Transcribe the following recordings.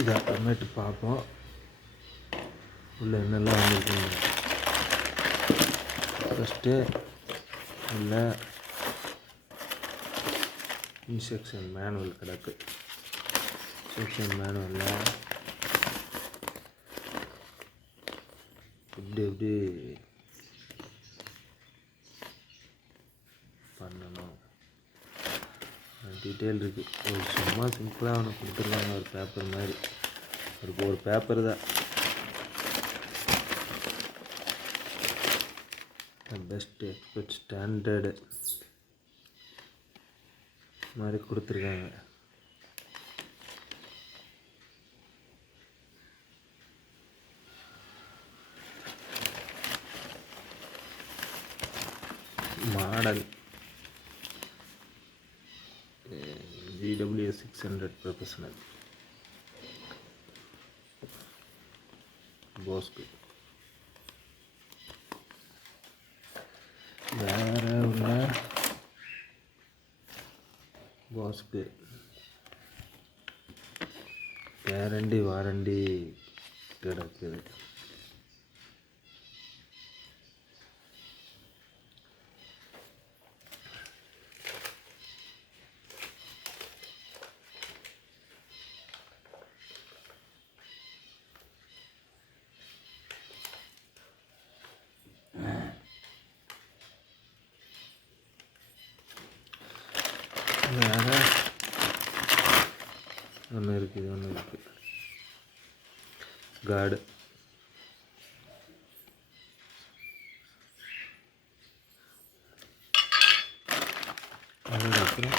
இதை அப்புறமேட்டு பார்ப்போம் உள்ள என்னெல்லாம் வந்துருக்குங்க. ஃபஸ்ட்டு உள்ள இன்ஸ்ட்ரக்ஷன் மேனுவல் கிடக்கு. இன்ஸ்ட்ரக்ஷன் மேனுவலில் எப்படி பண்ணணும் டீட்டெயில் இருக்குது. ஒரு சும்மா சிம்பிளாக ஒன்று கொடுத்துருக்காங்க, ஒரு பேப்பர் மாதிரி. ஒரு பேப்பர் தான். பெஸ்ட் எக்ஸ்பர்ட் ஸ்டாண்டர்டு மாதிரி கொடுத்துருக்காங்க. மாடல் GWS 600 ப்ரொஃபஷனல் போஸ்க்கு. வேறு உள்ள போஸ்க்கு கேரண்டி வாரண்டி கிடக்குது. வேறு ஒன்று இருக்குது கார்டு. அதுக்கப்புறம்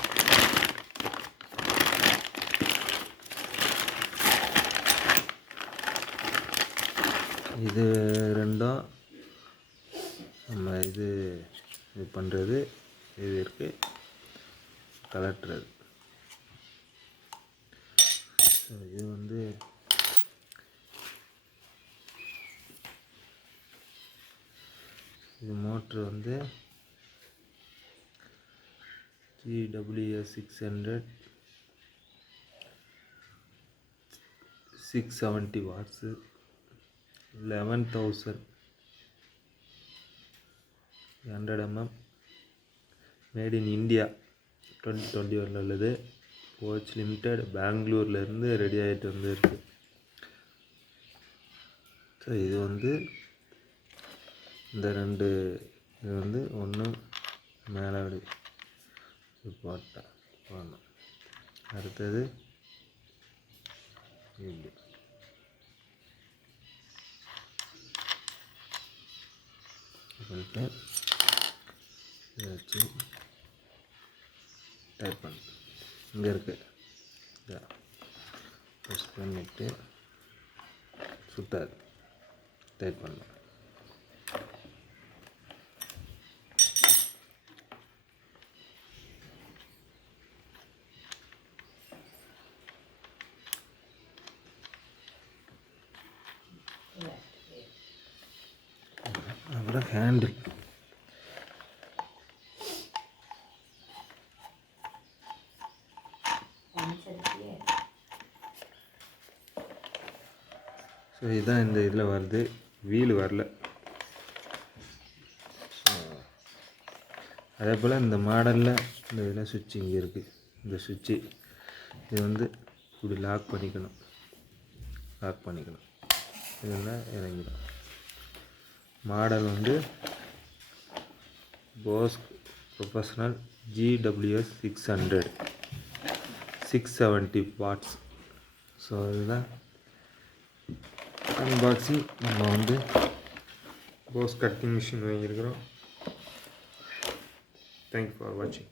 இது ரெண்டும் நம்ம இது பண்ணுறது இது இருக்குது. கலட்டுறது இது வந்து இது மோட்ரு வந்து GWS 600 670 watts 11,100 mm made in India 2021 உள்ளது. கோச் லிமிடெட் பெங்களூர்லேருந்து ரெடி ஆகிட்டு வந்துருக்கு. ஸோ இது வந்து இந்த ரெண்டு இது வந்து ஒன்று மேலே போடணும். அடுத்தது இப்படி பண்ணிட்டு இதை வச்சு டைப் பண்ணு. இங்கே இருக்குது, இதை ப்ரெஸ் பண்ணிவிட்டு சுத்தாது டைப் பண்ணணும். அப்புறம் ஹேண்டில் ஸோ இதுதான் இந்த இதில் வருது. வீல் வரல. அதே போல் இந்த மாடலில் இந்த இதில் சுவிட்ச் இங்கே இருக்குது. இந்த சுவிட்சு இது வந்து இப்படி லாக் பண்ணிக்கணும். இதெல்லாம் இறங்கிடும். மாடல் வந்து Bosch professional GWS 600 670 watts. So இதுதான் அன்பாக்சிங். நம்ம வந்து போஸ் கட்டிங் மிஷின் வாங்கியிருக்கிறோம். தேங்க்யூ ஃபார் வாட்சிங்.